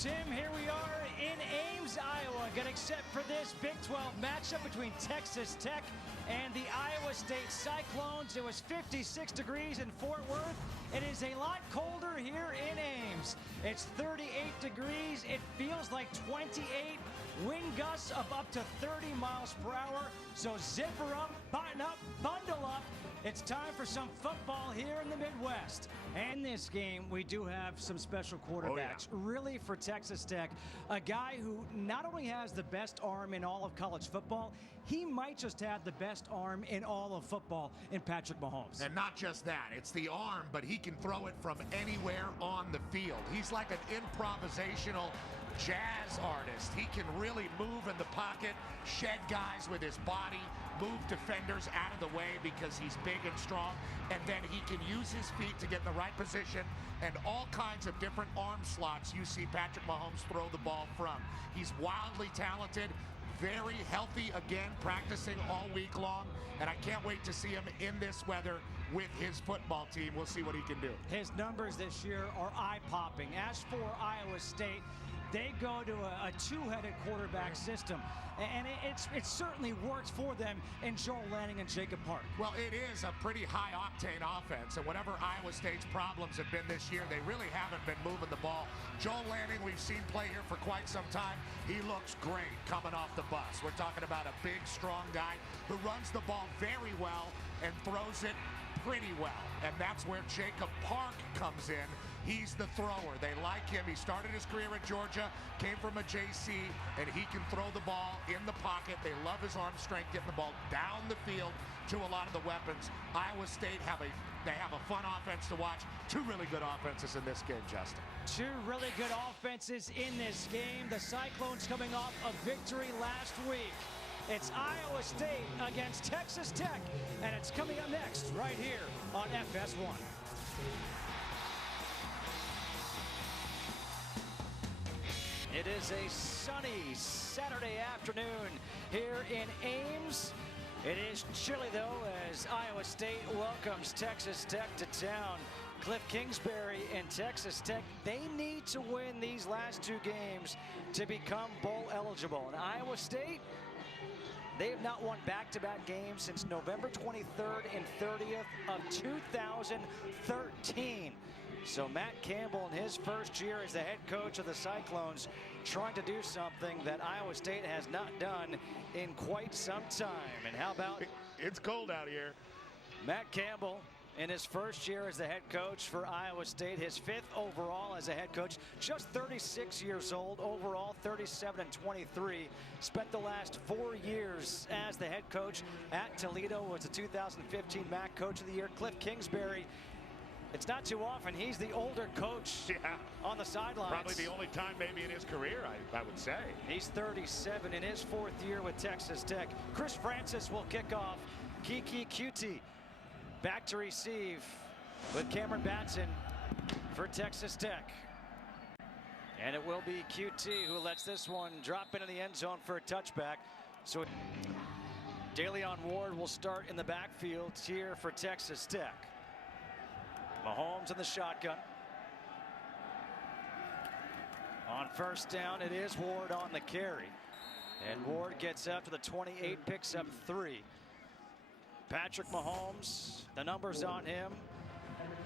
Tim. Here we are in Ames, Iowa, getting set for this Big 12 matchup between Texas Tech and the Iowa State Cyclones. It was 56 degrees in Fort Worth. It is a lot colder here in Ames. It's 38 degrees. It feels like 28. Wind gusts of up to 30 miles per hour. So zipper up, button up, bundle up. It's time for some football here in the Midwest. And in this game, we do have some special quarterbacks. Really, for Texas Tech, a guy who not only has the best arm in all of college football, he might just have the best arm in all of football in Patrick Mahomes. And not just that, it's the arm, but he can throw it from anywhere on the field. He's like an improvisational jazz artist. He can really move in the pocket, shed guys with his body, move defenders out of the way because he's big and strong, and then he can use his feet to get in the right position and all kinds of different arm slots you see Patrick Mahomes throw the ball from. He's wildly talented, very healthy again, practicing all week long, and I can't wait to see him in this weather with his football team. We'll see what he can do. His numbers this year are eye-popping. As for Iowa State, they go to a two-headed quarterback system, and it certainly works for them in Joel Lanning and Jacob Park. Well, it is a pretty high-octane offense, and whatever Iowa State's problems have been this year, they really haven't been moving the ball. Joel Lanning, we've seen play here for quite some time. He looks great coming off the bus. We're talking about a big, strong guy who runs the ball very well and throws it pretty well, and that's where Jacob Park comes in. He's the thrower. They like him. He started his career at Georgia, came from a JC, and he can throw the ball in the pocket. They love his arm strength, getting the ball down the field to a lot of the weapons. Iowa State have a fun offense to watch. Two really good offenses in this game, Justin. Two really good offenses in this game. The Cyclones coming off a victory last week. It's Iowa State against Texas Tech, and it's coming up next right here on FS1. It is a sunny Saturday afternoon here in Ames. It is chilly, though, as Iowa State welcomes Texas Tech to town. Cliff Kingsbury and Texas Tech, they need to win these last two games to become bowl eligible. And Iowa State, they have not won back-to-back games since November 23rd and 30th of 2013. So Matt Campbell, in his first year as the head coach of the Cyclones, trying to do something that Iowa State has not done in quite some time. And how about... It's cold out here. Matt Campbell, in his first year as the head coach for Iowa State, his fifth overall as a head coach, just 36 years old, overall 37 and 23. Spent the last 4 years as the head coach at Toledo, was the 2015 MAC Coach of the Year. Cliff Kingsbury, it's not too often he's the older coach on the sidelines. Probably the only time maybe in his career, I would say. He's 37 in his fourth year with Texas Tech. Chris Francis will kick off. Kiki Cutie back to receive with Cameron Batson for Texas Tech. And it will be QT who lets this one drop into the end zone for a touchback. So DeLeon Ward will start in the backfield here for Texas Tech. Mahomes in the shotgun. On first down, it is Ward on the carry. And Ward gets up to the 28, picks up 3. Patrick Mahomes, the numbers on him,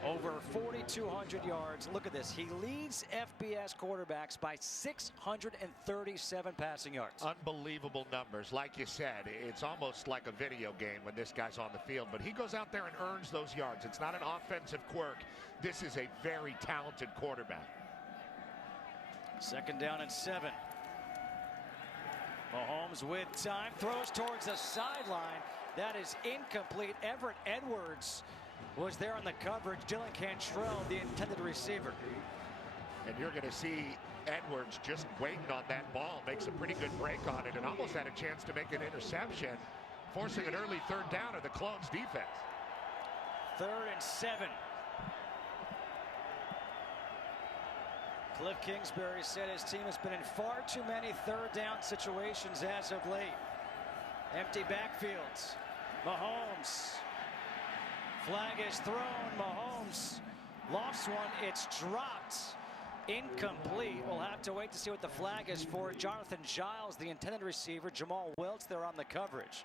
over 4,200 yards. Look at this. He leads FBS quarterbacks by 637 passing yards. Unbelievable numbers. Like you said, it's almost like a video game when this guy's on the field, but he goes out there and earns those yards. It's not an offensive quirk. This is a very talented quarterback. Second down and 7. Mahomes with time, throws towards the sideline. That is incomplete. Everett Edwards was there on the coverage. Dylan Cantrell, the intended receiver. And you're going to see Edwards just waiting on that ball. Makes a pretty good break on it and almost had a chance to make an interception, forcing an early third down of the Clones defense. 3rd and 7. Cliff Kingsbury said his team has been in far too many third down situations as of late. Empty backfields. Mahomes. Flag is thrown. Mahomes lost one. It's dropped. Incomplete. We'll have to wait to see what the flag is for. Jonathan Giles, the intended receiver. Jamal Wiltz there on the coverage.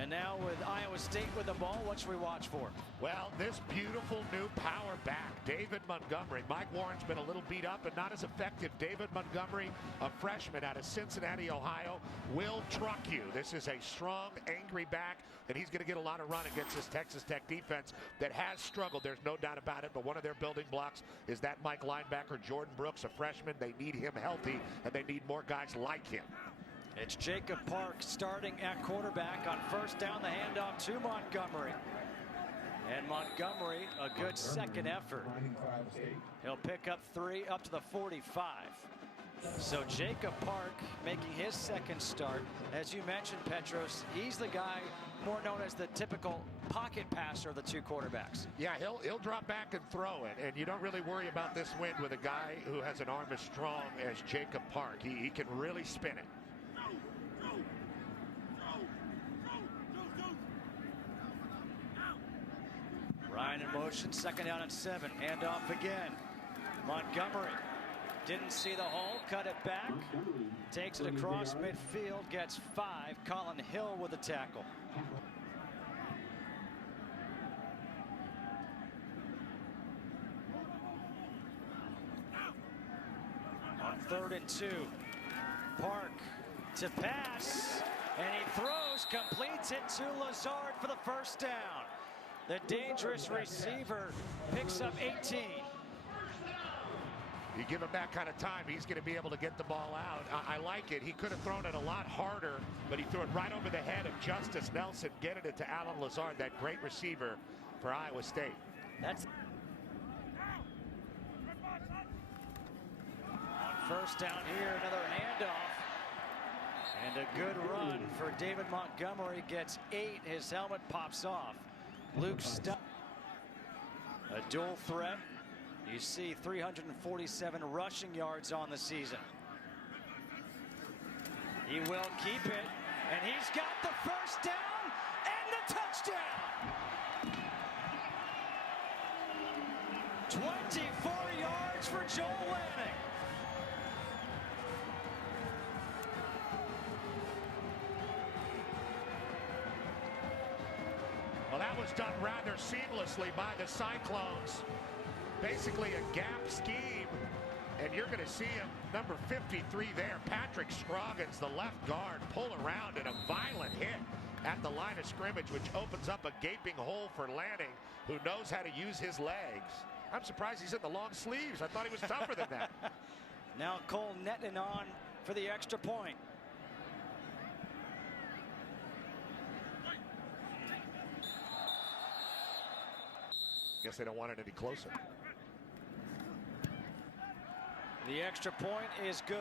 And now with Iowa State with the ball, what should we watch for? Well, this beautiful new power back, David Montgomery. Mike Warren's been a little beat up and not as effective. David Montgomery, a freshman out of Cincinnati, Ohio, will truck you. This is a strong, angry back, and he's going to get a lot of run against this Texas Tech defense that has struggled. There's no doubt about it, but one of their building blocks is that Mike linebacker, Jordan Brooks, a freshman. They need him healthy, and they need more guys like him. It's Jacob Park starting at quarterback on first down. The handoff to Montgomery. And Montgomery, a good second effort. He'll pick up 3 up to the 45. So Jacob Park making his second start. As you mentioned, Petros, he's the guy more known as the typical pocket passer of the two quarterbacks. Yeah, he'll drop back and throw it, and you don't really worry about this wind with a guy who has an arm as strong as Jacob Park. He can really spin it. Ryan in motion, second down and 7. Handoff again. Montgomery didn't see the hole, cut it back, takes it across midfield, gets 5. Colin Hill with the tackle. On 3rd and 2, Park to pass, and he throws, completes it to Lazard for the first down. The dangerous receiver picks up 18. You give him that kind of time, he's going to be able to get the ball out. I like it. He could have thrown it a lot harder, but he threw it right over the head of Justice Nelson, getting it to Alan Lazard, that great receiver for Iowa State. That's on first down here, another handoff. And a good run for David Montgomery, gets 8. His helmet pops off. Luke Stubb, a dual threat. You see 347 rushing yards on the season. He will keep it, and he's got the first down and the touchdown. 24 yards for Joel Lanning. Well, that was done rather seamlessly by the Cyclones. Basically a gap scheme, and you're going to see him, number 53 there, Patrick Scroggins, the left guard, pull around in a violent hit at the line of scrimmage, which opens up a gaping hole for Lanning, who knows how to use his legs. I'm surprised he's in the long sleeves. I thought he was tougher than that. Now Cole Nettman on for the extra point. Guess they don't want it any closer. The extra point is good.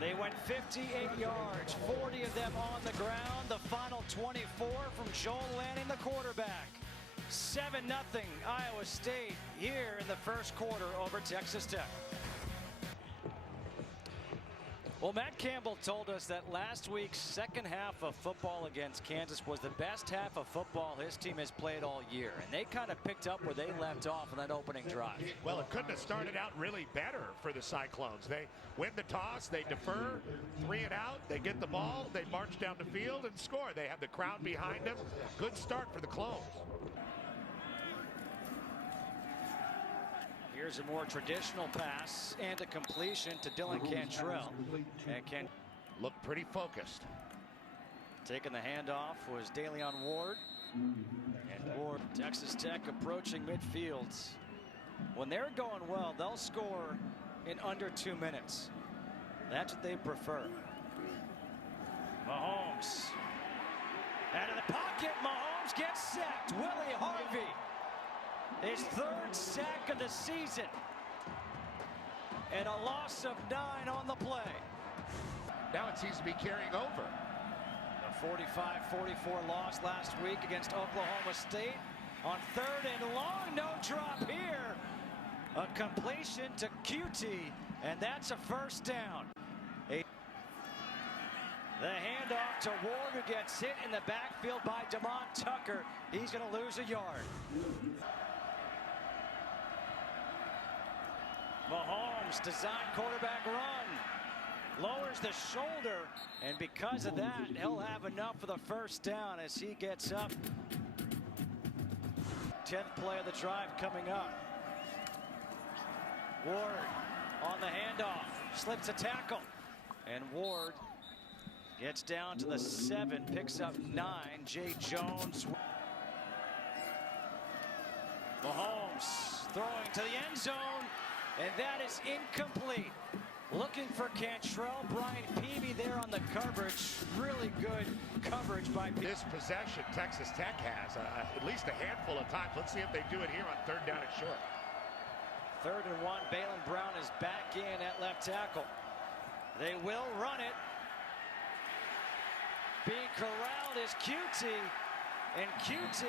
They went 58 yards, 40 of them on the ground. The final 24 from Joel Lanning, the quarterback. 7-0 Iowa State here in the first quarter over Texas Tech. Well, Matt Campbell told us that last week's second half of football against Kansas was the best half of football his team has played all year. And they kind of picked up where they left off on that opening drive. Well, it couldn't have started out really better for the Cyclones. They win the toss, they defer, 3 and out, they get the ball, they march down the field and score. They have the crowd behind them. Good start for the Clones. Here's a more traditional pass and a completion to Dylan Cantrell. And Can looked pretty focused. Taking the handoff was DeLeon Ward. And Ward, Texas Tech approaching midfield. When they're going well, they'll score in under 2 minutes. That's what they prefer. Mahomes. Out of the pocket, Mahomes gets sacked. Willie Harvey. His 3rd sack of the season. And a loss of 9 on the play. Now it seems to be carrying over. A 45-44 loss last week against Oklahoma State. On 3rd and long, no drop here. A completion to QT, and that's a first down. The handoff to Ward, who gets hit in the backfield by Demont Tucker. He's going to lose a yard. Mahomes design quarterback run. Lowers the shoulder, and because of that, he'll have enough for the first down as he gets up. 10th play of the drive coming up. Ward on the handoff, slips a tackle, and Ward gets down to the 7, picks up 9. Jay Jones. Mahomes throwing to the end zone, and that is incomplete. Looking for Cantrell. Brian Peavy there on the coverage. Really good coverage by Peavy. This possession Texas Tech has at least a handful of times. Let's see if they do it here on 3rd down and short. 3rd and 1. Balin Brown is back in at left tackle. They will run it. Being corralled is QT. And QT,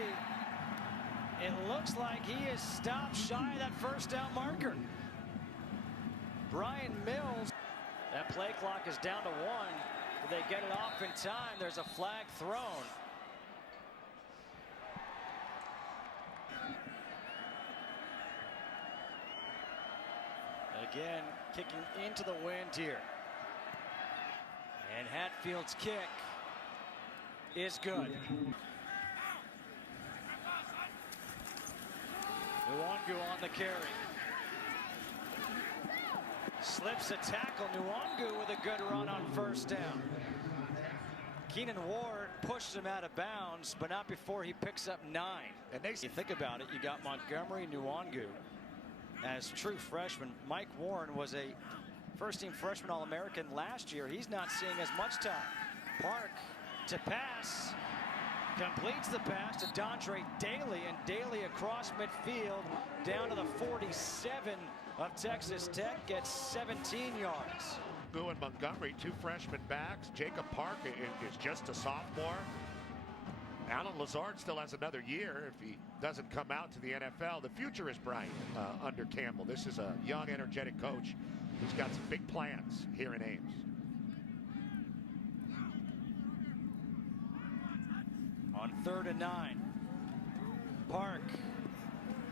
it looks like he is stopped shy of that first down marker. Brian Mills. That play clock is down to 1. Did they get it off in time? There's a flag thrown. Again, kicking into the wind here. And Hatfield's kick is good. Nwangu on the carry. Slips a tackle. Nwangu with a good run on first down. Keenan Ward pushed him out of bounds, but not before he picks up 9. And you think about it, you got Montgomery, Nwangu as true freshmen. Mike Warren was a first-team freshman All-American last year. He's not seeing as much time. Park to pass. Completes the pass to Dondre Daly, and Daly across midfield down to the 47 of Texas Tech, gets 17 yards. Gu and Montgomery, 2 freshman backs. Jacob Park is just a sophomore. Alan Lazard still has another year if he doesn't come out to the NFL. The future is bright under Campbell. This is a young, energetic coach who's got some big plans here in Ames. On 3rd and 9, Park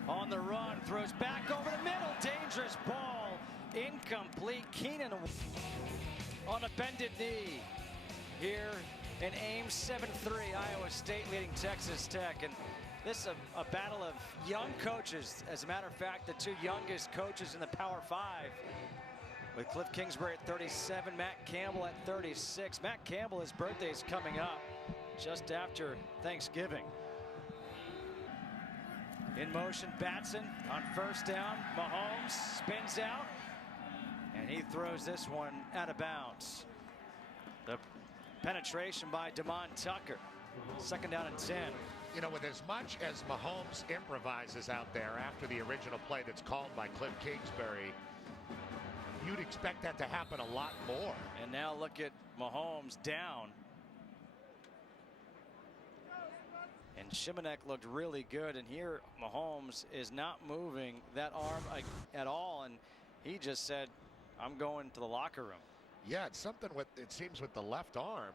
on the run, throws back over the middle, dangerous ball, incomplete. Keenan on a bended knee here in Ames. 7-3, Iowa State leading Texas Tech, and this is a battle of young coaches. As a matter of fact, the 2 youngest coaches in the Power 5, with Cliff Kingsbury at 37, Matt Campbell at 36. Matt Campbell, his birthday is coming up just after Thanksgiving. In motion, Batson on first down. Mahomes spins out, and he throws this one out of bounds. The penetration by Damon Tucker. 2nd down and 10. You know, with as much as Mahomes improvises out there after the original play that's called by Cliff Kingsbury, you'd expect that to happen a lot more. And now look at Mahomes down. And Shimanek looked really good, and here Mahomes is not moving that arm at all, and he just said, I'm going to the locker room. Yeah, it's something with, it seems, with the left arm.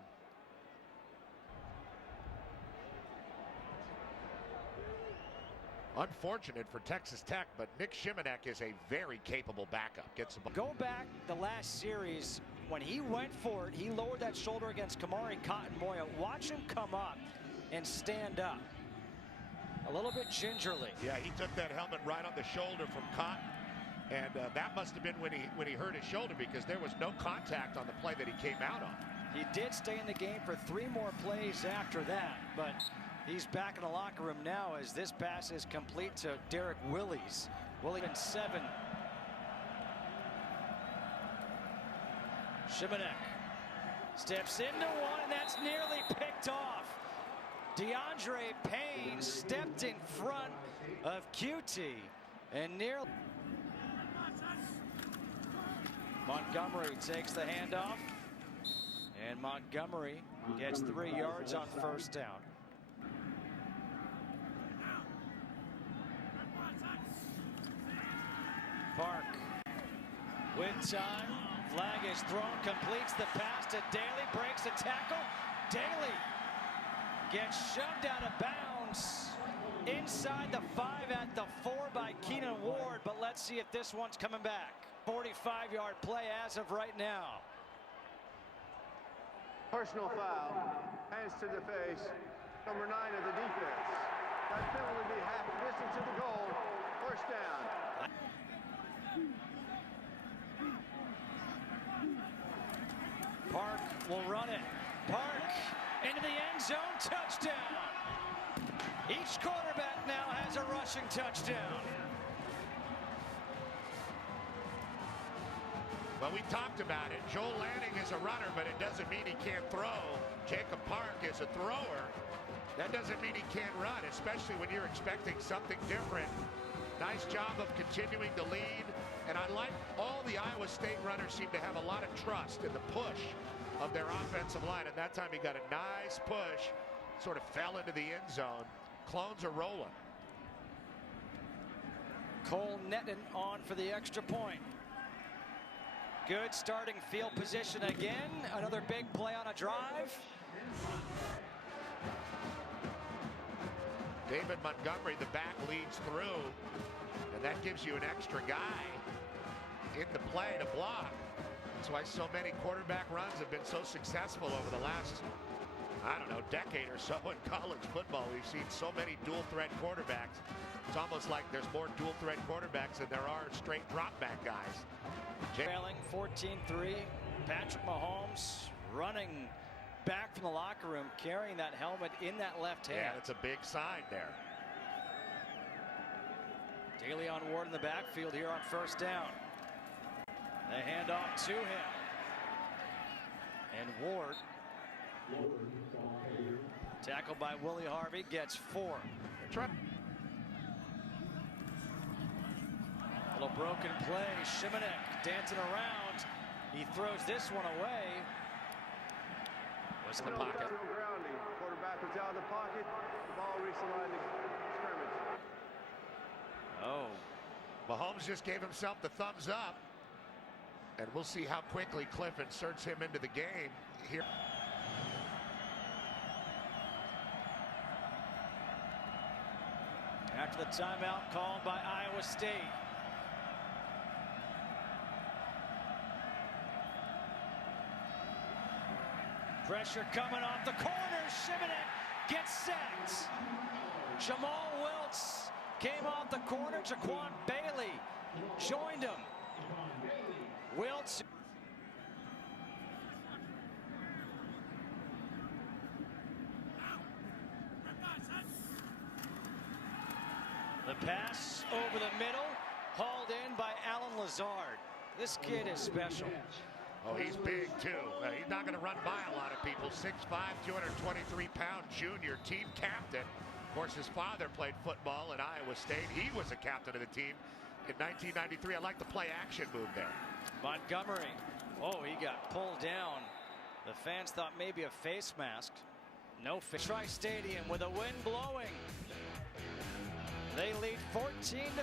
Unfortunate for Texas Tech, but Nick Shimanek is a very capable backup. Gets the ball. Go back the last series, when he went for it, he lowered that shoulder against Kamari Cotton-Moya. Watch him come up and stand up a little bit gingerly. Yeah, he took that helmet right on the shoulder from Cotton, and that must have been when he hurt his shoulder, because there was no contact on the play that he came out on. He did stay in the game for 3 more plays after that, but he's back in the locker room now as this pass is complete to Derek Willies. Willies in 7. Shimanek steps into one, and that's nearly picked off. DeAndre Payne stepped in front of QT and nearly. Montgomery takes the handoff, and Montgomery gets 3 yards on first down. Park with time. Flag is thrown, completes the pass to Daly, breaks the tackle. Daly gets shoved out of bounds Inside the 5 at the 4 by Keenan Ward, but let's see if this one's coming back. 45-yard play as of right now. Personal foul, hands to the face, number 9 of the defense. That penalty will be half distance to the goal, first down. Park will run it. Park into the end zone, touchdown. Each quarterback now has a rushing touchdown. Well, we talked about it. Joel Lanning is a runner, but it doesn't mean he can't throw. Jacob Park is a thrower. That doesn't mean he can't run, especially when you're expecting something different. Nice job of continuing to lead. And I like all the Iowa State runners seem to have a lot of trust in the push of their offensive line. And that time he got a nice push, sort of fell into the end zone. Clones are rolling. Cole Netton on for the extra point. Good starting field position again. Another big play on a drive. David Montgomery, the back, leads through. And that gives you an extra guy in the play to block. That's why so many quarterback runs have been so successful over the last, I don't know, decade or so in college football. We've seen so many dual threat quarterbacks. It's almost like there's more dual threat quarterbacks than there are straight drop back guys. Trailing 14-3. Patrick Mahomes running back from the locker room, carrying that helmet in that left hand. Yeah, that's a big sign there. DeLeon Ward in the backfield here on first down. The handoff to him. And Ward, tackled by Willie Harvey, gets 4. Little broken play. Shimanek dancing around. He throws this one away. Was in the pocket. Grounding. Quarterback was out of the pocket. The ball reached the line of scrimmage. Oh. Mahomes just gave himself the thumbs up. And we'll see how quickly Cliff inserts him into the game here. After the timeout called by Iowa State. Pressure coming off the corner. Shimanek gets sacked. Jamal Wiltz came off the corner. Jaquan Bailey joined him. Wiltz. The pass over the middle, hauled in by Alan Lazard. This kid is special. Oh, he's big, too. He's not going to run by a lot of people. 6'5", 223-pound junior team captain. Of course, his father played football at Iowa State. He was a captain of the team in 1993. I like the play-action move there. Montgomery. Oh, he got pulled down. The fans thought maybe a face mask. No face. Trice Stadium with the wind blowing. They lead 14-3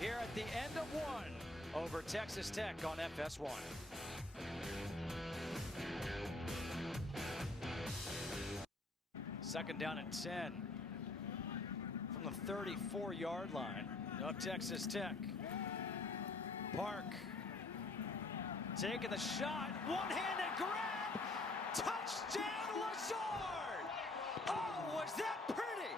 here at the end of one over Texas Tech on FS1. Second down at 10 from the 34-yard line of Texas Tech. Park taking the shot, one-handed grab, touchdown Lazard! Oh, was that pretty?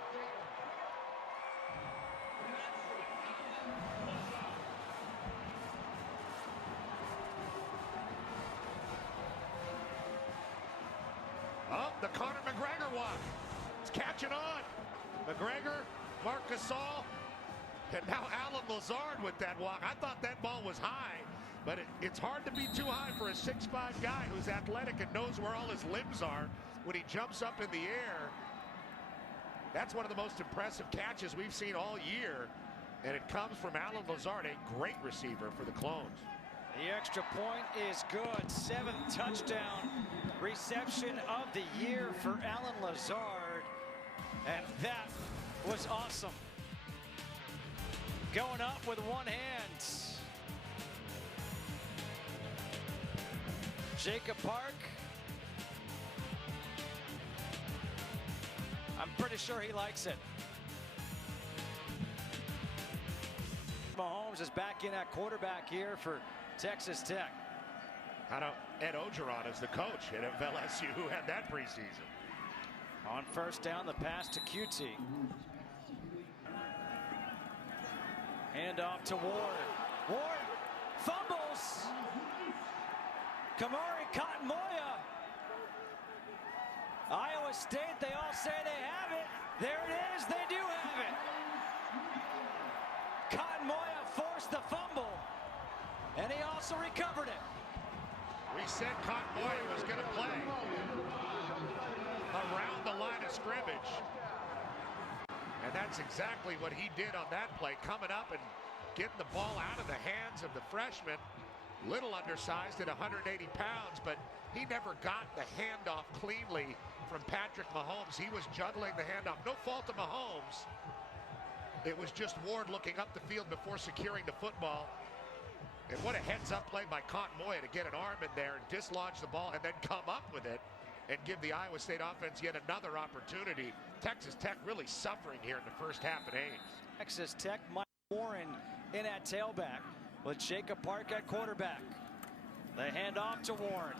Oh, the Conor McGregor walk. It's catching on. McGregor, Marc Gasol, and now Alan Lazard with that walk. I thought that ball was high, but it's hard to be too high for a 6'5" guy who's athletic and knows where all his limbs are when he jumps up in the air. That's one of the most impressive catches we've seen all year, and it comes from Alan Lazard, a great receiver for the Clones. The extra point is good. 7th touchdown reception of the year for Alan Lazard. And that was awesome. Going up with one hand. Jacob Park. I'm pretty sure he likes it. Ames is back in at quarterback here for Texas Tech. How about Ed Ogeron as the coach at LSU, who had that preseason? On first down, the pass to QT. Hand off to Ward. Ward fumbles. Kamari Cotton-Moya. Iowa State, they all say they have it. There it is, they do have it. Cotton-Moya forced the fumble, and he also recovered it. We said Cotton-Moya was going to play around the line of scrimmage. And that's exactly what he did on that play, coming up and getting the ball out of the hands of the freshman. Little undersized at 180 pounds, but he never got the handoff cleanly from Patrick Mahomes. He was juggling the handoff. No fault of Mahomes. It was just Ward looking up the field before securing the football. And what a heads-up play by Cotton-Moya to get an arm in there and dislodge the ball and then come up with it and give the Iowa State offense yet another opportunity. Texas Tech really suffering here in the first half at Ames. Texas Tech, Mike Warren in at tailback with Jacob Park at quarterback. They hand off to Warren.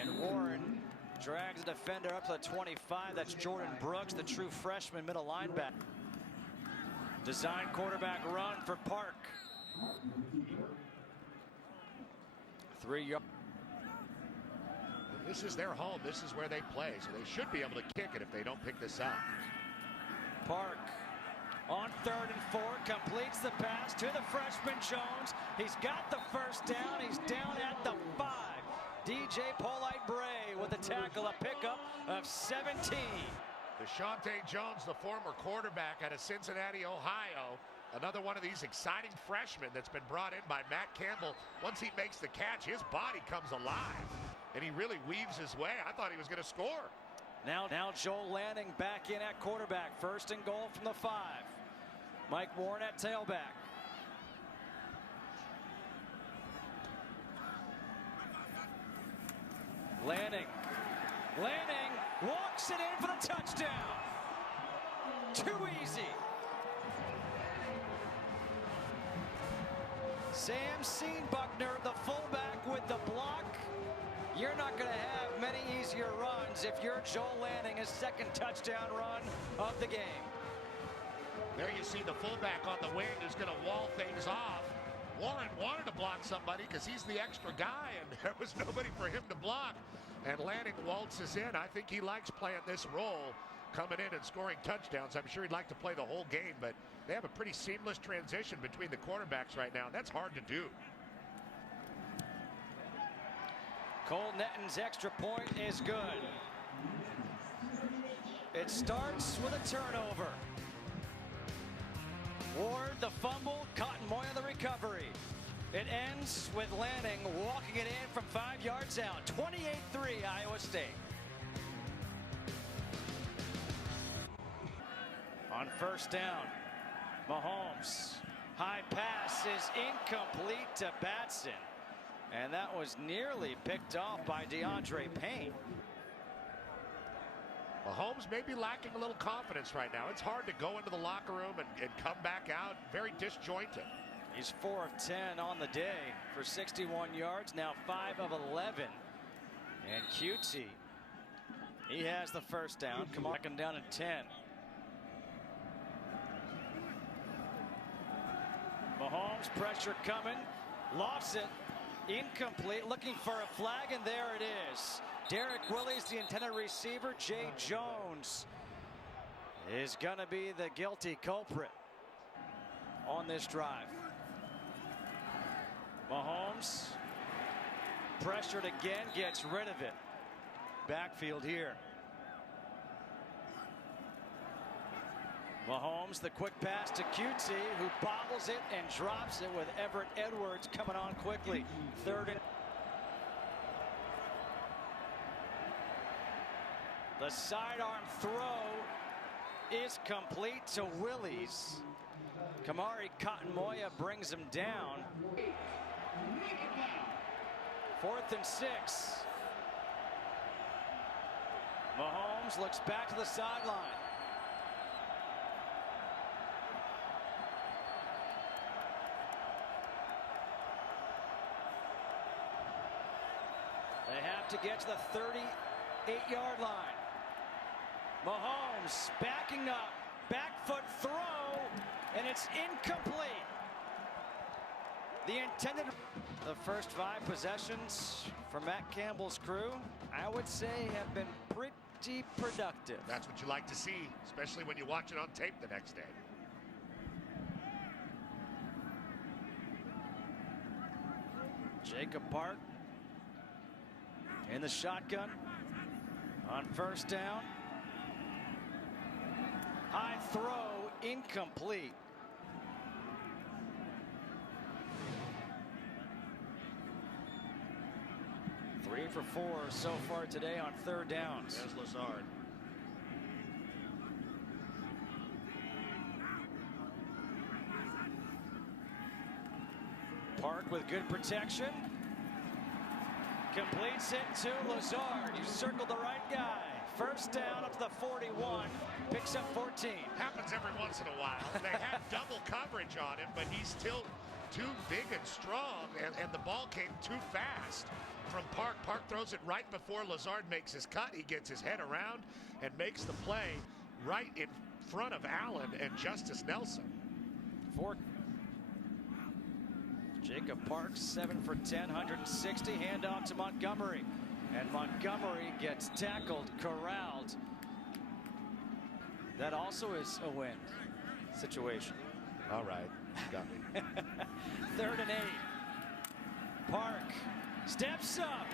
And Warren drags the defender up to the 25. That's Jordan Brooks, the true freshman middle linebacker. Design quarterback run for Park. 3 yards. This is their home. This is where they play, so they should be able to kick it if they don't pick this up. Park on 3rd and 4, completes the pass to the freshman Jones. He's got the first down. He's down at the 5. DJ Polite-Bray with a tackle, a pickup of 17. Deshaunte Jones, the former quarterback out of Cincinnati, Ohio. Another one of these exciting freshmen that's been brought in by Matt Campbell. Once he makes the catch, his body comes alive, and he really weaves his way. I thought he was going to score. Now Joel Lanning back in at quarterback. 1st and goal from the 5. Mike Warren at tailback. Lanning walks it in for the touchdown. Too easy. Sam Seenbuckner, the fullback, with the block. You're not going to have many easier runs if you're Joel Lanning, his 2nd touchdown run of the game. There you see the fullback on the wing who's going to wall things off. Warren wanted to block somebody because he's the extra guy, and there was nobody for him to block. And Lanning waltzes in. I think he likes playing this role, coming in and scoring touchdowns. I'm sure he'd like to play the whole game, but they have a pretty seamless transition between the quarterbacks right now. That's hard to do. Cole Netton's extra point is good. It starts with a turnover. Ward the fumble, Cotton-Moya the recovery. It ends with Lanning walking it in from 5 yards out. 28-3 Iowa State. On 1st down, Mahomes. High pass is incomplete to Batson. And that was nearly picked off by DeAndre Payne. Mahomes may be lacking a little confidence right now. It's hard to go into the locker room and come back out very disjointed. He's 4 of 10 on the day for 61 yards, now 5 of 11. And QT, he has the first down. Come on, second down at 10. Mahomes, pressure coming, lost it, incomplete, looking for a flag, and there it is. Derek Willis, the intended receiver. Jay Jones is going to be the guilty culprit on this drive. Mahomes, pressured again, gets rid of it. Backfield here. Mahomes, the quick pass to QT, who bobbles it and drops it with Everett Edwards coming on quickly. 3rd and... The sidearm throw is complete to Willis. Kamari Cotton-Moya brings him down. 4th and 6. Mahomes looks back to the sideline. Park to get to the 38-yard line. Mahomes backing up, back foot throw, and it's incomplete. The first 5 possessions for Matt Campbell's crew, I would say, have been pretty productive. That's what you like to see, especially when you watch it on tape the next day. Jacob Park in the shotgun on first down. High throw, incomplete. Three for 4 so far today on third downs. There's Lazard. Park with good protection. Completes it to Lazard. You circled the right guy. First down up to the 41. Picks up 14. Happens every once in a while. They had double coverage on him, but he's still too big and strong, and the ball came too fast from Park. Park throws it right before Lazard makes his cut. He gets his head around and makes the play right in front of Allen and Justice Nelson. Jacob Park, 7 for 10, 160. Handoff to Montgomery. And Montgomery gets tackled, corralled. That also is a win situation. All right, got me. 3rd and 8. Park steps up,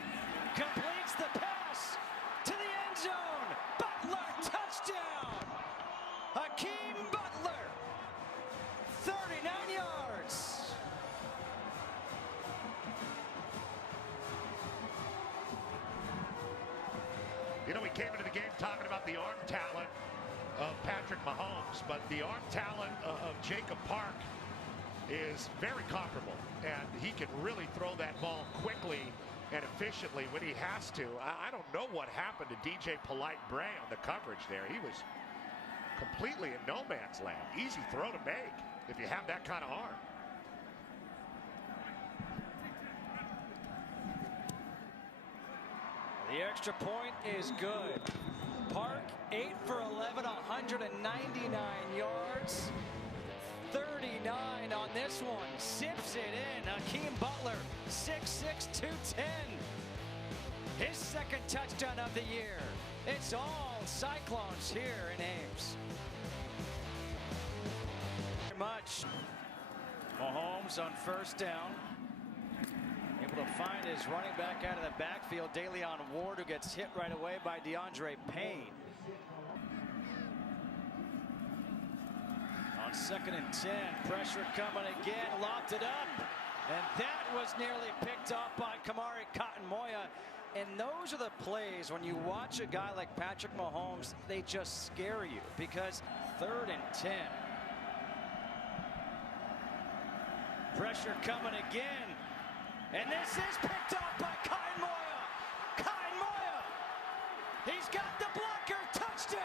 completes the pass to the end zone. Butler, touchdown! Hakeem Butler, 39 yards. You know, we came into the game talking about the arm talent of Patrick Mahomes, but the arm talent of Jacob Park is very comparable, and he can really throw that ball quickly and efficiently when he has to. I don't know what happened to DJ Polite-Bray on the coverage there. He was completely in no man's land. Easy throw to make if you have that kind of arm. The extra point is good. Park, 8 for 11, 199 yards. 39 on this one. Sips it in. Hakeem Butler, 6'6", 210. His second touchdown of the year. It's all Cyclones here in Ames. Very much. Mahomes on first down. Able to find his running back out of the backfield, DeLeon Ward, who gets hit right away by DeAndre Payne. On 2nd and 10, pressure coming again, locked it up, and that was nearly picked off by Kamari Cotton-Moya. And those are the plays when you watch a guy like Patrick Mahomes, they just scare you, because 3rd and 10. Pressure coming again. And this is picked up by Cotton-Moya. Cotton-Moya, he's got the blocker, touchdown.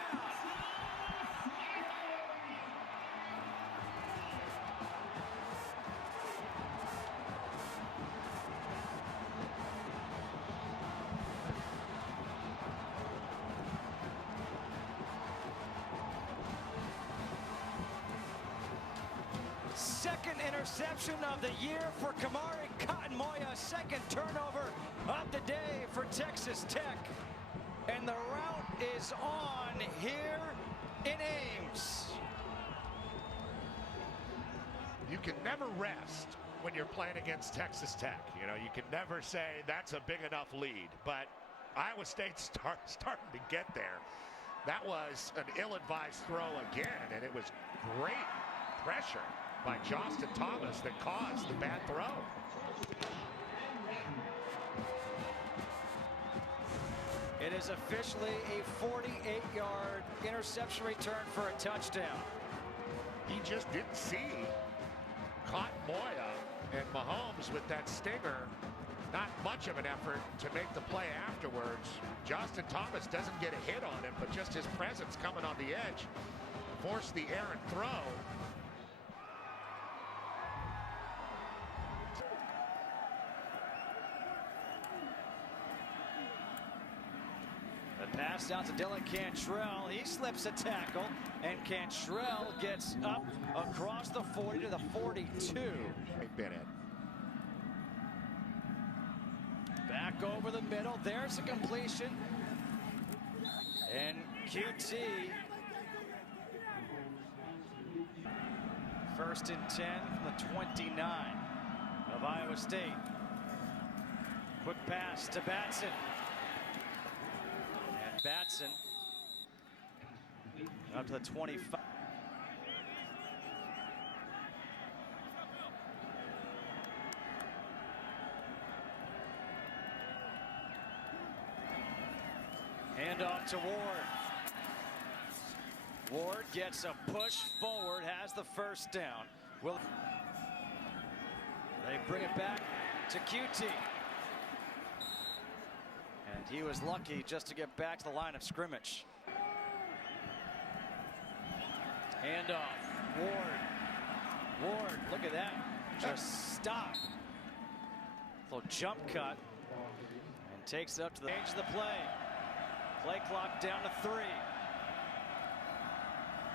Second interception of the year for Kamari Cotton-Moya. Second turnover of the day for Texas Tech. And the route is on here in Ames. You can never rest when you're playing against Texas Tech. You know, you can never say that's a big enough lead. But Iowa State's starting to get there. That was an ill-advised throw again, and it was great pressure by Justin Thomas that caused the bad throw. It is officially a 48-yard interception return for a touchdown. He just didn't see Cotton-Moya and Mahomes with that stinger. Not much of an effort to make the play afterwards. Justin Thomas doesn't get a hit on him, but just his presence coming on the edge forced the errant throw. pass out to Dylan Cantrell. He slips a tackle, and Cantrell gets up across the 40 to the 42. They've been in. Back over the middle. There's a completion. And QT. First and 10 from the 29 of Iowa State. Quick pass to Batson. And Batson up to the 25. Hand off to Ward. Ward gets a push forward, has the first down. Will they bring it back to QT? And he was lucky just to get back to the line of scrimmage. Hand off. Ward, look at that. Just stop. Little jump cut. And takes it up to the edge of the play. Play clock down to 3.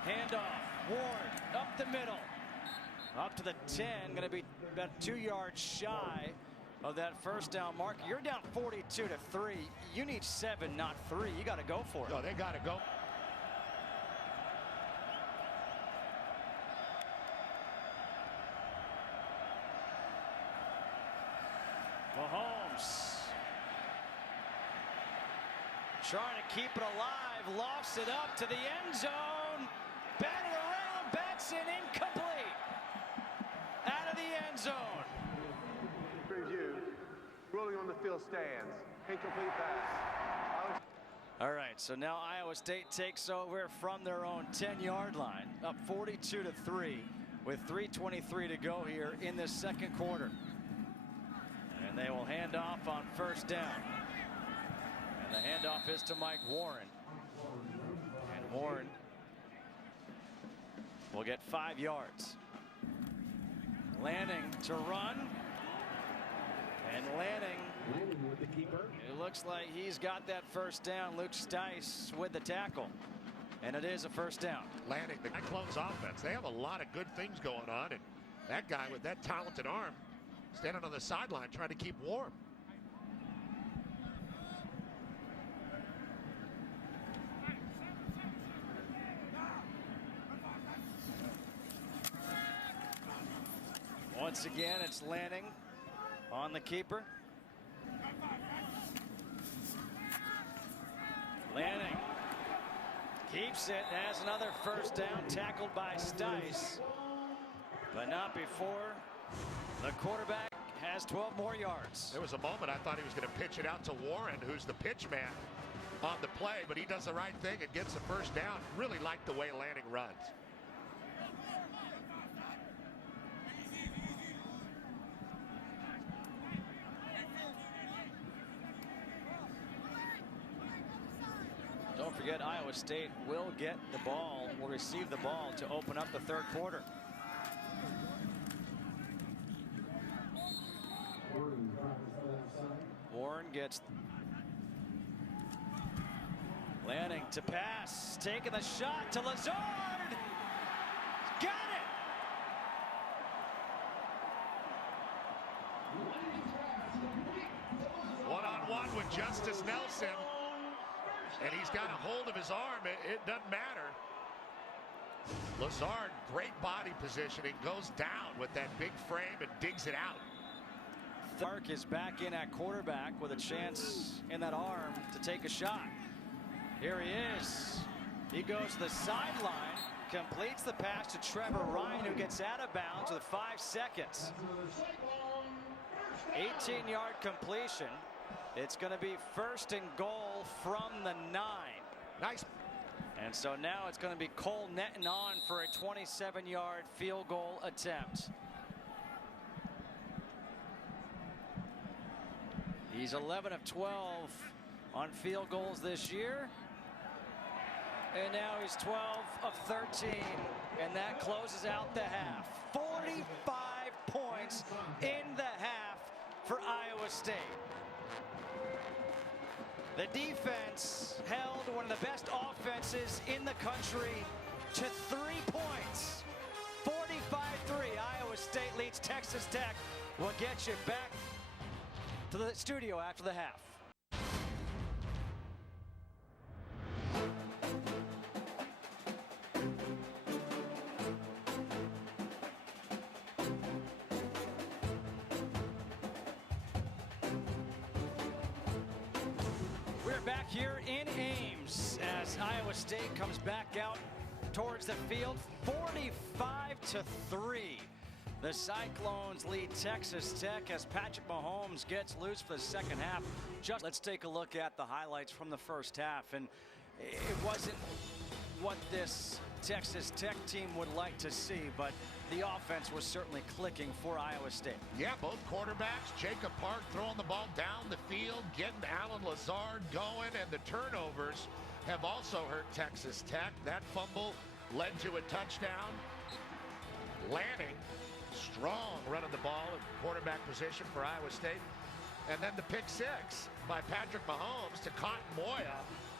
Handoff, Ward, up the middle. Up to the 10, going to be about 2 yards shy of that first down mark. You're down 42 to 3. You need 7, not 3. You got to go for it. No, they got to go. Mahomes trying to keep it alive, lofts it up to the end zone. Batted around, Batson, incomplete. Out of the end zone. Review. Ruling on the field stands. Incomplete pass. All right, so now Iowa State takes over from their own 10-yard line, up 42 to 3, with 3:23 to go here in the second quarter. And they will hand off on first down. And the handoff is to Mike Warren. And Warren will get 5 yards. Lanning to run. And Lanning, it looks like he's got that first down. Luke Stice with the tackle. And it is a first down. Lanning, the Cyclones offense, they have a lot of good things going on. And that guy with that talented arm standing on the sideline trying to keep warm. Once again, it's Lanning on the keeper. Lanning keeps it, has another first down, tackled by Stice, but not before the quarterback has 12 more yards. There was a moment I thought he was going to pitch it out to Warren, who's the pitch man on the play, but he does the right thing and gets the first down. Really like the way Lanning runs. Don't forget, Iowa State will get the ball, will receive the ball to open up the third quarter. Warren gets Lanning to pass, taking the shot to Lazard. Got it. One-on-one with Justice Nelson. And he's got a hold of his arm. It doesn't matter. Lazard, great body positioning, goes down with that big frame and digs it out. Thark is back in at quarterback with a chance in that arm to take a shot. Here he is. He goes to the sideline, completes the pass to Trevor Ryan, who gets out of bounds with 5 seconds. 18-yard completion. It's going to be first and goal from the 9. Nice. And so now it's going to be Cole Netton on for a 27-yard field goal attempt. He's 11 of 12 on field goals this year. And now he's 12 of 13. And that closes out the half. 45 points in the half for Iowa State. The defense held one of the best offenses in the country to 3 points. 45-3. Iowa State leads Texas Tech. We'll get you back to the studio after the half. We're back here in Ames as Iowa State comes back out towards the field. 45-3. The Cyclones lead Texas Tech as Patrick Mahomes gets loose for the second half. Let's take a look at the highlights from the first half. And it wasn't what this Texas Tech team would like to see, but the offense was certainly clicking for Iowa State. Yeah, both quarterbacks, Jacob Park throwing the ball down the field, getting Alan Lazard going, and the turnovers have also hurt Texas Tech. That fumble led to a touchdown. Lanning, strong running the ball in quarterback position for Iowa State. And then the pick six by Patrick Mahomes to Cotton Moya.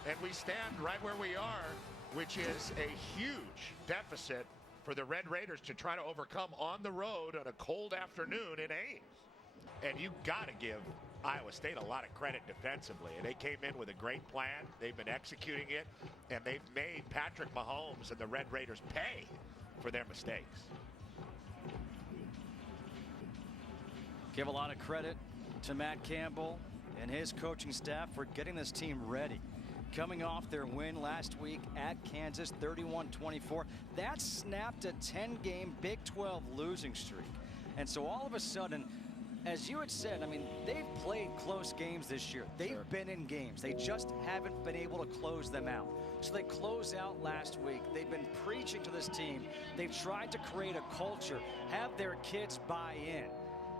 And we stand right where we are, which is a huge deficit for the Red Raiders to try to overcome on the road on a cold afternoon in Ames. And you got to give Iowa State a lot of credit defensively. And they came in with a great plan. They've been executing it, and they've made Patrick Mahomes and the Red Raiders pay for their mistakes. Give a lot of credit to Matt Campbell and his coaching staff for getting this team ready. Coming off their win last week at Kansas, 31-24. That snapped a 10-game Big 12 losing streak. And so all of a sudden, as you had said, I mean, they've played close games this year. They've been in games. They just haven't been able to close them out. So they closed out last week. They've been preaching to this team. They've tried to create a culture, have their kids buy in.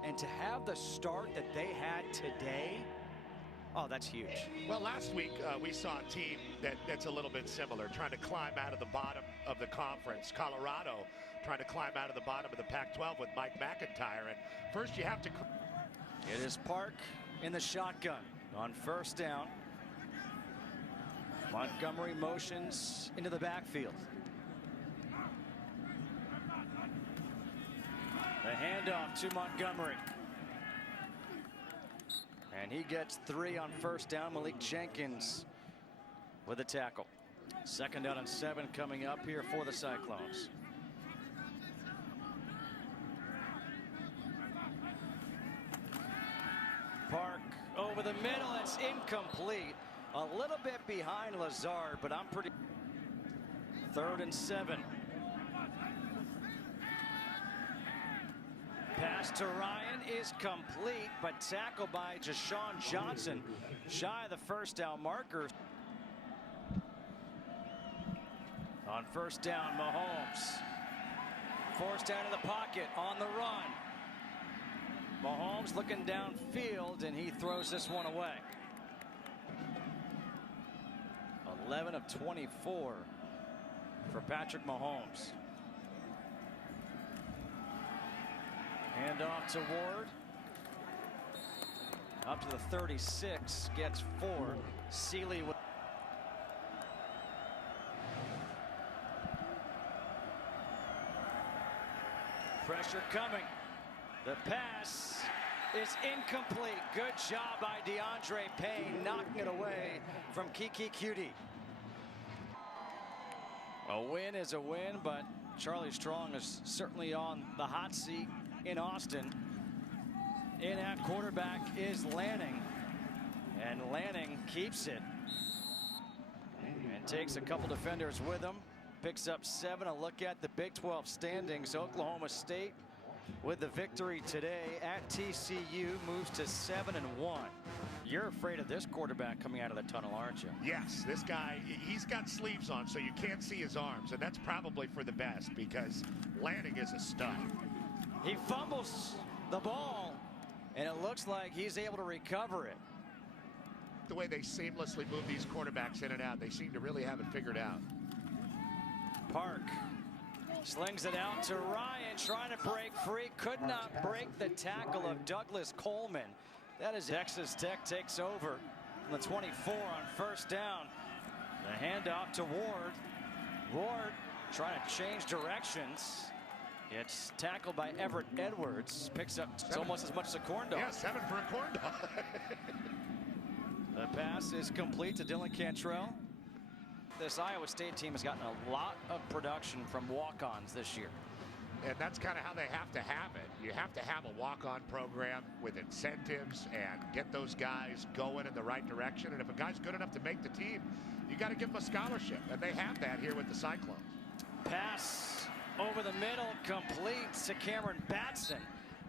And to have the start that they had today, oh, that's huge. Well, last week we saw a team that's a little bit similar, trying to climb out of the bottom of the conference. Colorado trying to climb out of the bottom of the Pac-12 with Mike McIntyre. And first you have to... It is Park in the shotgun on first down. Montgomery motions into the backfield. The handoff to Montgomery. And he gets 3 on first down. Malik Jenkins with a tackle. Second down and 7 coming up here for the Cyclones. Park over the middle. It's incomplete. A little bit behind Lazard, but I'm pretty... 3rd and 7. Pass to Ryan is complete, but tackled by Jashawn Johnson, shy of the first down marker. On first down, Mahomes forced out of the pocket on the run. Mahomes looking downfield, and he throws this one away. 11 of 24 for Patrick Mahomes. Hand off to Ward. Up to the 36, gets 4. Seeley with... Pressure coming. The pass is incomplete. Good job by DeAndre Payne, knocking it away from Kiki Cutie. A win is a win, but Charlie Strong is certainly on the hot seat in Austin. In at quarterback is Lanning, and Lanning keeps it and takes a couple defenders with him. Picks up 7. A look at the Big 12 standings. Oklahoma State with the victory today at TCU moves to 7-1. You're afraid of this quarterback coming out of the tunnel, aren't you? Yes, this guy, he's got sleeves on, so you can't see his arms, and that's probably for the best because Lanning is a stud. He fumbles the ball, and it looks like he's able to recover it. The way they seamlessly move these quarterbacks in and out, they seem to really have it figured out. Park slings it out to Ryan, trying to break free. Could not break the tackle of Douglas Coleman. That is Texas Tech takes over the 24 on first down. The handoff to Ward. Ward trying to change directions. It's tackled by Everett Edwards. Picks up almost as much as a corn dog. Yeah, 7 for a corn dog. The pass is complete to Dylan Cantrell. This Iowa State team has gotten a lot of production from walk-ons this year. And that's kind of how they have to have it. You have to have a walk-on program with incentives and get those guys going in the right direction. And if a guy's good enough to make the team, you got to give him a scholarship. And they have that here with the Cyclones. Pass over the middle, complete to Cameron Batson.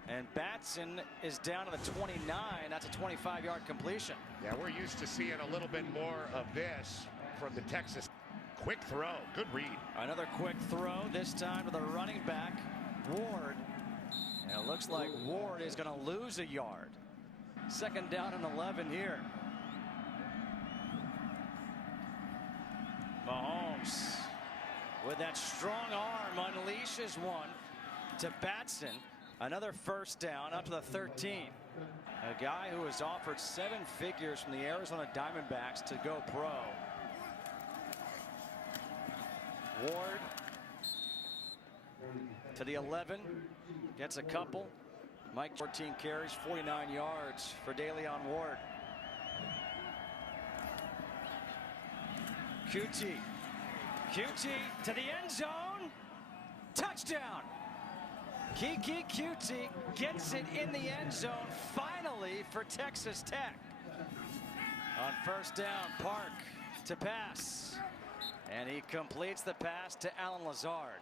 And Batson is down to the 29. That's a 25-yard completion. Yeah, we're used to seeing a little bit more of this from the Texas. Quick throw, good read. Another quick throw, this time to the running back, Ward. And it looks like Ward is going to lose a yard. Second down and 11 here. Mahomes with that strong arm unleashes one to Batson. Another first down up to the 13. A guy who was offered 7 figures from the Arizona Diamondbacks to go pro. Ward to the 11, gets a couple. Mike 14 carries, 49 yards for DeLeon Ward. QT to the end zone, touchdown. Kiki QT gets it in the end zone finally for Texas Tech. On first down, Park to pass. And he completes the pass to Alan Lazard.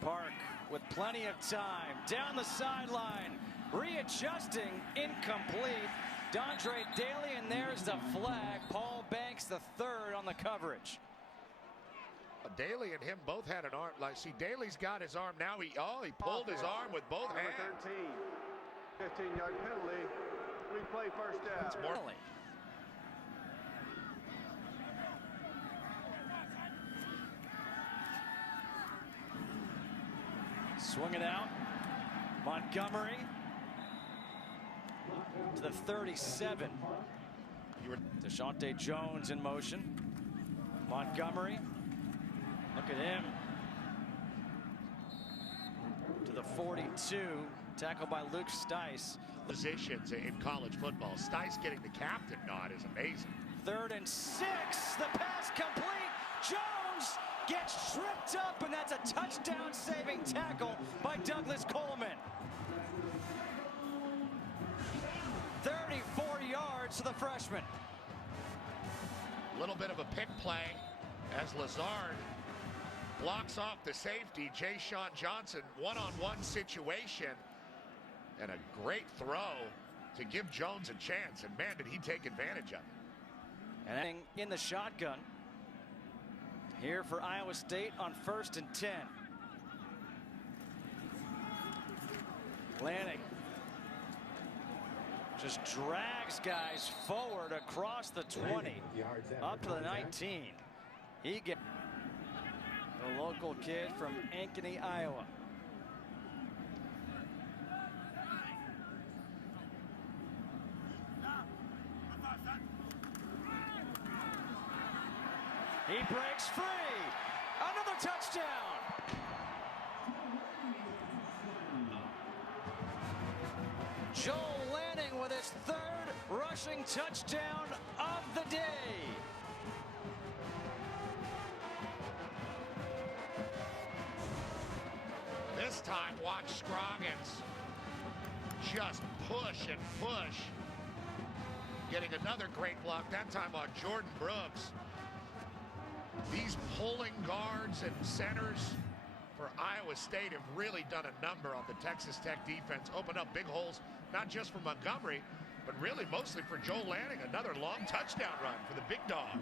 Park with plenty of time. Down the sideline. Readjusting. Incomplete. Dondre Daly, and there's the flag. Paul Banks, the third on the coverage. Daly and him both had an arm. Like, see, Daly's got his arm now. He pulled his arm with both hands. Number 13, 15-yard penalty. Replay first down. It's more. Swing it out. Montgomery to the 37. DeShante Jones in motion. Montgomery. Look at him. To the 42. Tackled by Luke Stice. Positions in college football. Stice getting the captain nod is amazing. 3rd and 6. The pass complete. Jones gets tripped up, and that's a touchdown-saving tackle by Douglas Coleman. 34 yards to the freshman. A little bit of a pick play as Lazard blocks off the safety. Jay Sean Johnson, one-on-one situation, and a great throw to give Jones a chance. And man, did he take advantage of it. And in the shotgun here for Iowa State on 1st and 10. Lanning just drags guys forward across the 20 up to the 19. He gets the local kid from Ankeny, Iowa. He breaks free. Another touchdown. Joel Lanning with his 3rd rushing touchdown of the day. This time, watch Scroggins just push and push. Getting another great block, that time on Jordan Brooks. These pulling guards and centers for Iowa State have really done a number on the Texas Tech defense. Open up big holes, not just for Montgomery, but really mostly for Joel Lanning. Another long touchdown run for the big dog.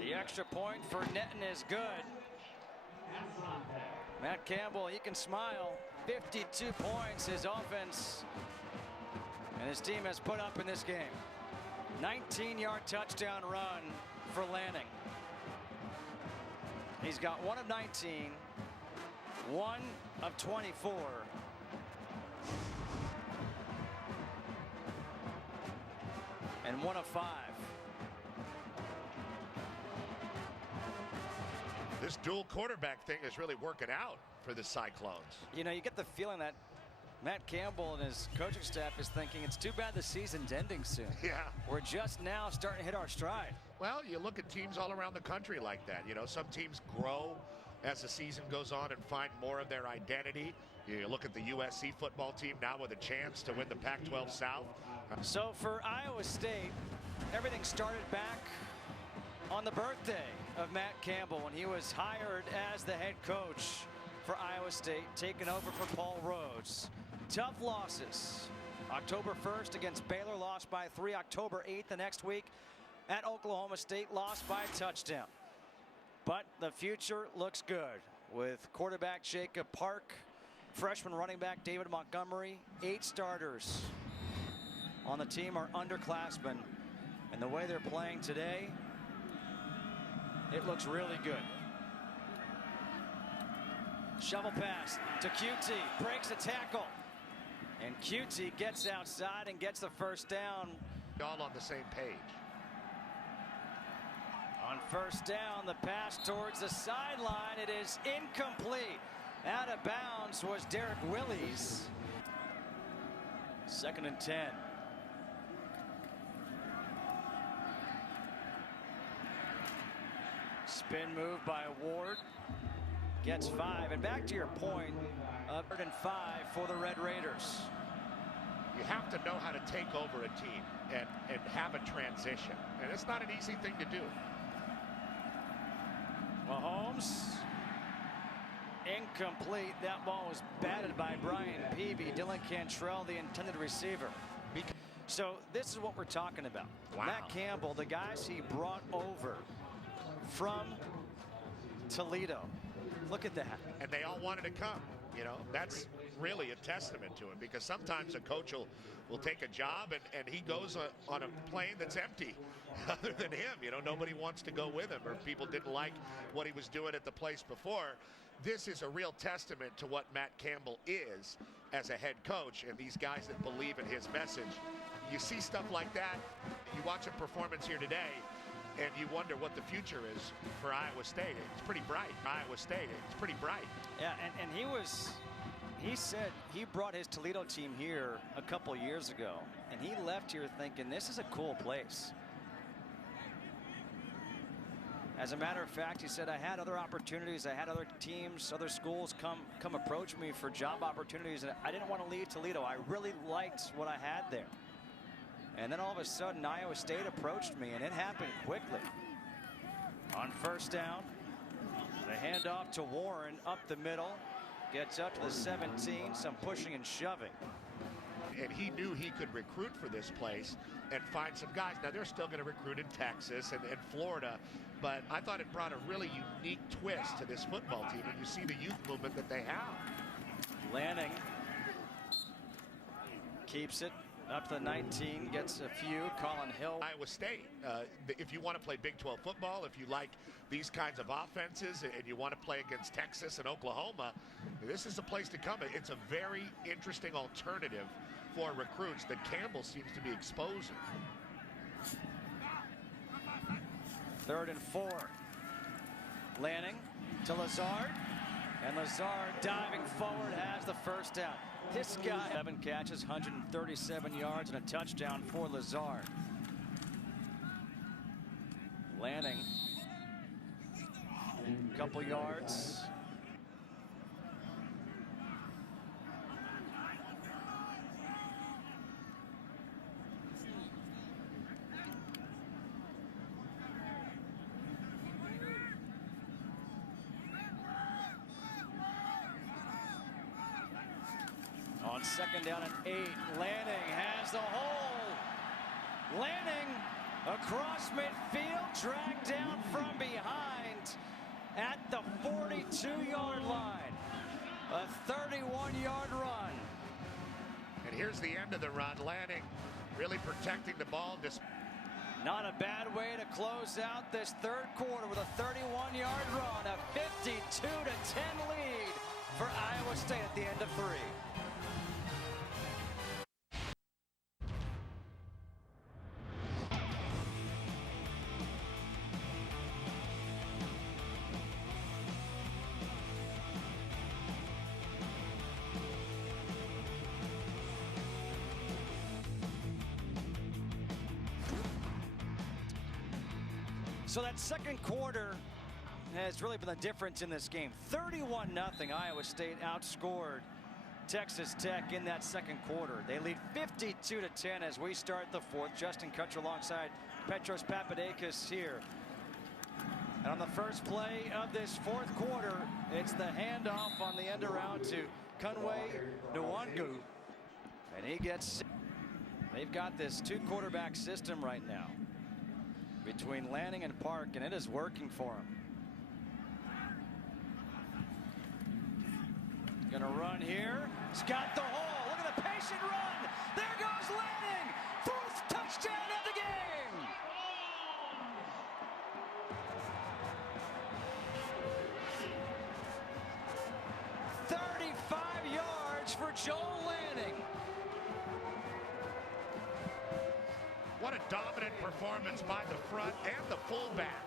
The extra point for Netton is good. Matt Campbell, he can smile. 52 points his offense and his team has put up in this game. 19-yard touchdown run for Lanning. He's got 1 of 19 1 of 24. And 1 of 5. This dual quarterback thing is really working out for the Cyclones. You know, you get the feeling that Matt Campbell and his coaching staff is thinking it's too bad the season's ending soon. Yeah. We're just now starting to hit our stride. Well, you look at teams all around the country like that. You know, some teams grow as the season goes on and find more of their identity. You look at the USC football team now with a chance to win the Pac-12 South. So for Iowa State, everything started back on the birthday of Matt Campbell when he was hired as the head coach for Iowa State, taking over for Paul Rhodes. Tough losses. October 1st against Baylor, lost by 3. October 8th the next week at Oklahoma State, lost by a touchdown. But the future looks good with quarterback Jacob Park, freshman running back David Montgomery. 8 starters on the team are underclassmen, and the way they're playing today, it looks really good. Shovel pass to QT, breaks a tackle, and QT gets outside and gets the first down. All on the same page. On first down, the pass towards the sideline. It is incomplete. Out of bounds was Derek Willies. 2nd and 10. Spin move by Ward. Gets 5. And back to your point, 3rd and 5 for the Red Raiders. You have to know how to take over a team and have a transition. And it's not an easy thing to do. Mahomes. Incomplete. That ball was batted by Brian Peavy. Dylan Cantrell, the intended receiver. So this is what we're talking about. Wow. Matt Campbell, the guys he brought over from Toledo. Look at that. And they all wanted to come. You know, that's really a testament to him, because sometimes a coach will take a job and he goes on a plane that's empty other than him. You know, nobody wants to go with him, or people didn't like what he was doing at the place before. This is a real testament to what Matt Campbell is as a head coach, and these guys that believe in his message. You see stuff like that, you watch a performance here today, and you wonder what the future is for Iowa State. It's pretty bright. Iowa State, it's pretty bright. Yeah, and he said he brought his Toledo team here a couple years ago, and he left here thinking this is a cool place. As a matter of fact, he said, I had other opportunities. I had other teams, other schools come approach me for job opportunities, and I didn't want to leave Toledo. I really liked what I had there. And then all of a sudden, Iowa State approached me, and it happened quickly. On first down, the handoff to Warren up the middle. Gets up to the 17, some pushing and shoving. And he knew he could recruit for this place and find some guys. Now, they're still going to recruit in Texas and Florida, but I thought it brought a really unique twist to this football team, and you see the youth movement that they have. Lanning keeps it up to the 19, gets a few. Colin Hill. Iowa State, if you want to play Big 12 football, if you like these kinds of offenses and you want to play against Texas and Oklahoma, this is a place to come. It's a very interesting alternative for recruits that Campbell seems to be exposing. 3rd and 4. Lanning to Lazard, and Lazard diving forward has the first down. This guy, 7 catches, 137 yards, and a touchdown for Lazard. Lanning, couple yards. On 2nd down and 8, Lanning has the hole. Lanning across midfield, dragged down from behind at the 42-yard line. A 31-yard run. And here's the end of the run. Lanning really protecting the ball. Not a bad way to close out this 3rd quarter with a 31-yard run, a 52-10 lead for Iowa State at the end of 3. So that second quarter has really been the difference in this game. 31-0, Iowa State outscored Texas Tech in that second quarter. They lead 52-10 as we start the fourth. Justin Kutcher alongside Petros Papadakis here. And on the first play of this fourth quarter, it's the handoff on the end around to Kunwe Nwangu. And he gets, they've got this 2-quarterback system right now between Lanning and Park, and it is working for him. Gonna run here. He's got the hole. Look at the patient run. There goes Lanning. 4th touchdown of the game. "35 yards for Joel Lanning." What a dominant performance by the front and the fullback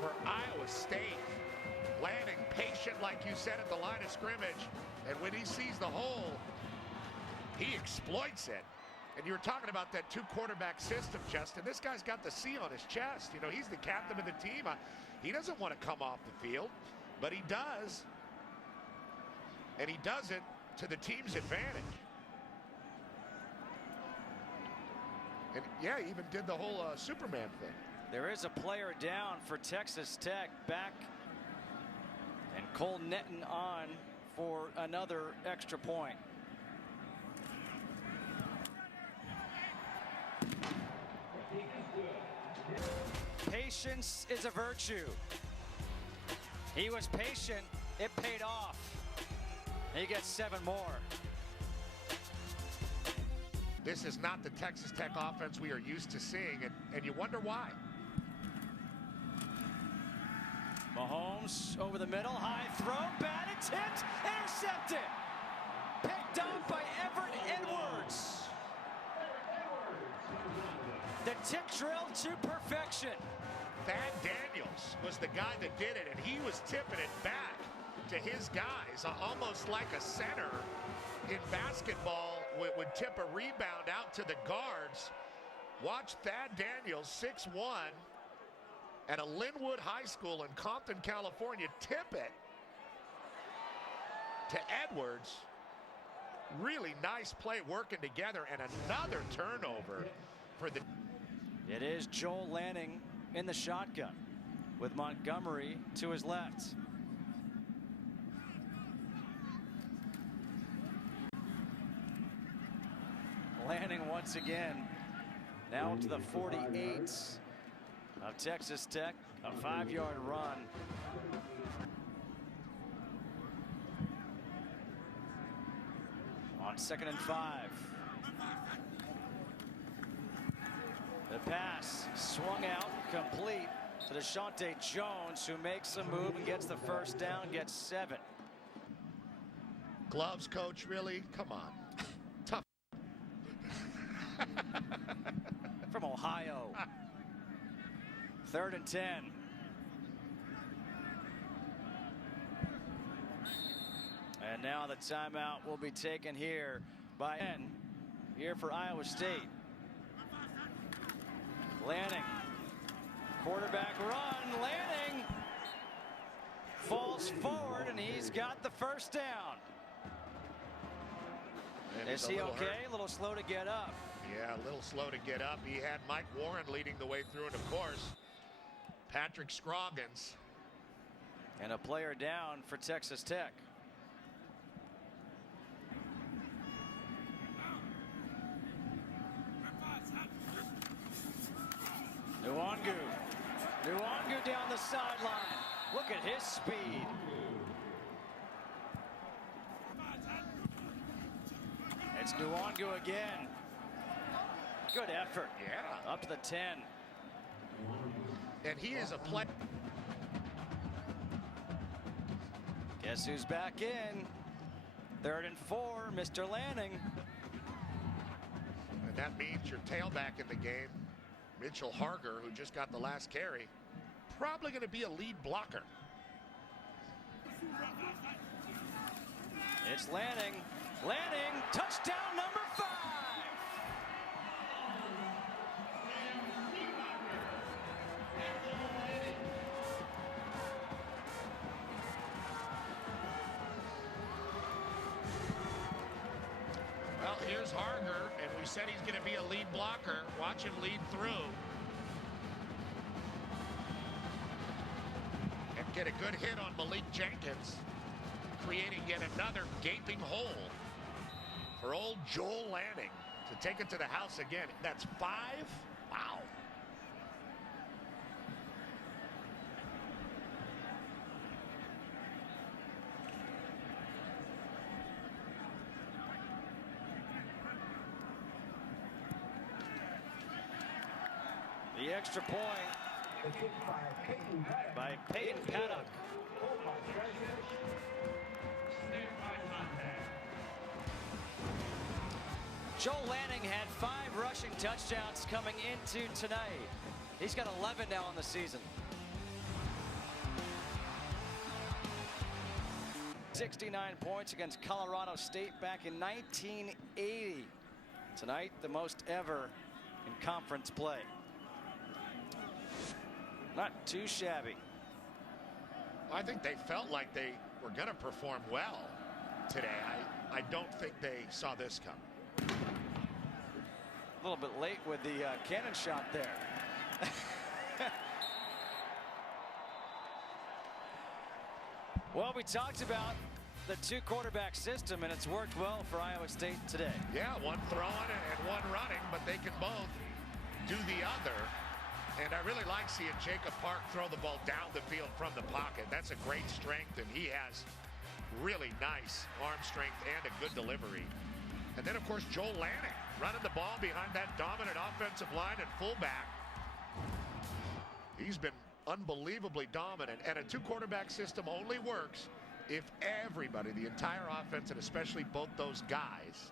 for Iowa State. Lanning patient, like you said, at the line of scrimmage. And when he sees the hole, he exploits it. And you were talking about that 2-quarterback system, Justin. This guy's got the C on his chest. You know, he's the captain of the team. He doesn't want to come off the field, but he does. And he does it to the team's advantage. And yeah, he even did the whole Superman thing. There is a player down for Texas Tech back, and Cole Netton on for another extra point. Patience is a virtue. He was patient. It paid off. He gets 7 more. This is not the Texas Tech offense we are used to seeing, and you wonder why. Mahomes over the middle, high throw, batted, tipped, intercepted. Picked up by Everett Edwards. The tip drill to perfection. Thad Daniels was the guy that did it, and he was tipping it back to his guys, almost like a center in basketball would tip a rebound out to the guards. Watch Thad Daniels, 6'1", at a Linwood High School in Compton, California, tip it to Edwards. Really nice play working together, and another turnover for the... It is Joel Lanning in the shotgun with Montgomery to his left. Lanning once again, now to the 48 of Texas Tech, a 5-yard run. On 2nd and 5. The pass swung out, complete to Deshaunte Jones, who makes a move and gets the first down, gets 7. Gloves, coach, really? Come on. Tough. From Ohio. 3rd and 10. And now the timeout will be taken here by N here for Iowa State. Lanning, quarterback run. Lanning falls forward, and he's got the first down. And is he okay? Hurt. A little slow to get up. Yeah, a little slow to get up. He had Mike Warren leading the way through, and of course, Patrick Scroggins. And a player down for Texas Tech. Nwangu down the sideline. Look at his speed. It's Nwangu again. Good effort. Yeah. Up to the 10. And he is a play. Guess who's back in? 3rd and 4, Mr. Lanning. And that means your tailback in the game, Mitchell Harger, who just got the last carry, probably going to be a lead blocker. It's Lanning. Lanning, touchdown number 5. Well, here's Harger, and we said he's going to be a lead blocker. Watch him lead through. And get a good hit on Malik Jenkins, creating yet another gaping hole for old Joel Lanning to take it to the house again. That's 5. Wow. The extra point by Peyton Paddock. Joel Lanning had 5 rushing touchdowns coming into tonight. He's got 11 now on the season. 69 points against Colorado State back in 1980. Tonight, the most ever in conference play. Not too shabby. I think they felt like they were going to perform well today. I don't think they saw this coming. A little bit late with the cannon shot there. Well, we talked about the 2-quarterback system, and it's worked well for Iowa State today. Yeah, one throwing and one running, but they can both do the other. And I really like seeing Jacob Park throw the ball down the field from the pocket. That's a great strength, and he has really nice arm strength and a good delivery. And then, of course, Joel Lanning running the ball behind that dominant offensive line and fullback. He's been unbelievably dominant, and a 2-quarterback system only works if everybody, the entire offense, and especially both those guys,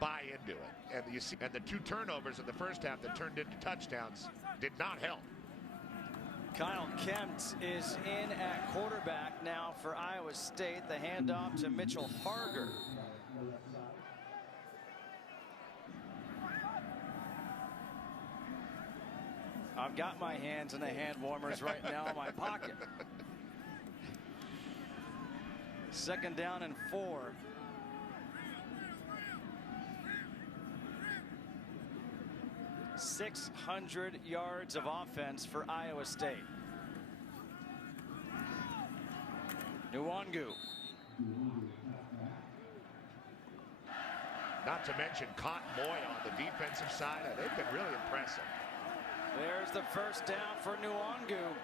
buy into it. And you see, and the 2 turnovers in the first half that turned into touchdowns did not help. Kyle Kempt is in at quarterback now for Iowa State. The handoff to Mitchell Harger. I've got my hands in the hand warmers right now in my pocket. 2nd down and 4. .600 yards of offense for Iowa State. Nwangu. Not to mention Cotton Moy on the defensive side. They've been really impressive. There's the first down for Nwangu.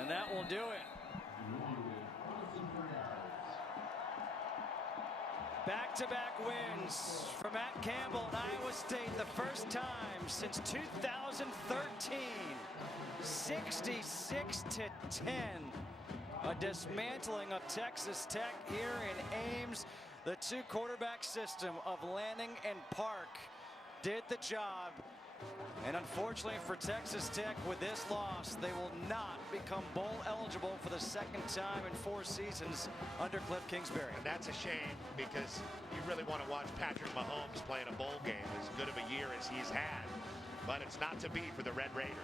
And that will do it. Back-to-back wins for Matt Campbell and Iowa State, the first time since 2013. 66-10. A dismantling of Texas Tech here in Ames. The 2-quarterback system of Lanning and Park did the job. And unfortunately for Texas Tech, with this loss, they will not become bowl eligible for the 2nd time in 4 seasons under Cliff Kingsbury. And that's a shame, because you really want to watch Patrick Mahomes play in a bowl game, as good of a year as he's had. But it's not to be for the Red Raiders.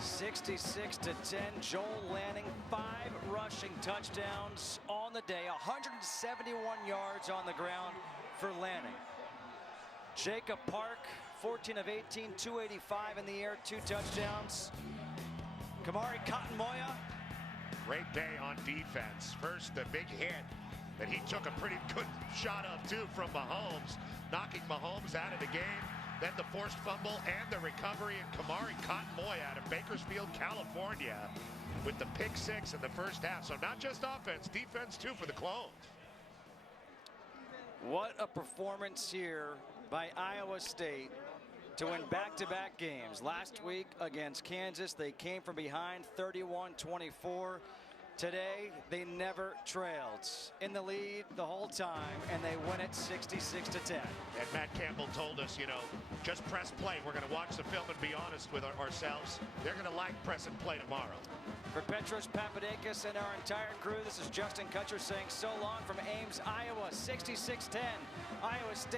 66-10. Joel Lanning, 5 rushing touchdowns on the day, 171 yards on the ground for Lanning. Jacob Park, 14 of 18, 285 in the air, 2 touchdowns. Kamari Cotton-Moya. Great day on defense. First, the big hit that he took a pretty good shot of, too, from Mahomes, knocking Mahomes out of the game. Then the forced fumble and the recovery, and Kamari Cotton-Moya out of Bakersfield, California, with the pick 6 in the first half. So not just offense, defense, too, for the Clones. What a performance here by Iowa State to win back-to-back games. Last week against Kansas, they came from behind 31-24. Today, they never trailed, in the lead the whole time, and they win it 66-10. And Matt Campbell told us, you know, just press play. We're going to watch the film and be honest with ourselves. They're going to like press and play tomorrow. For Petros Papadakis and our entire crew, this is Justin Kutcher saying so long from Ames, Iowa, 66-10. Iowa State.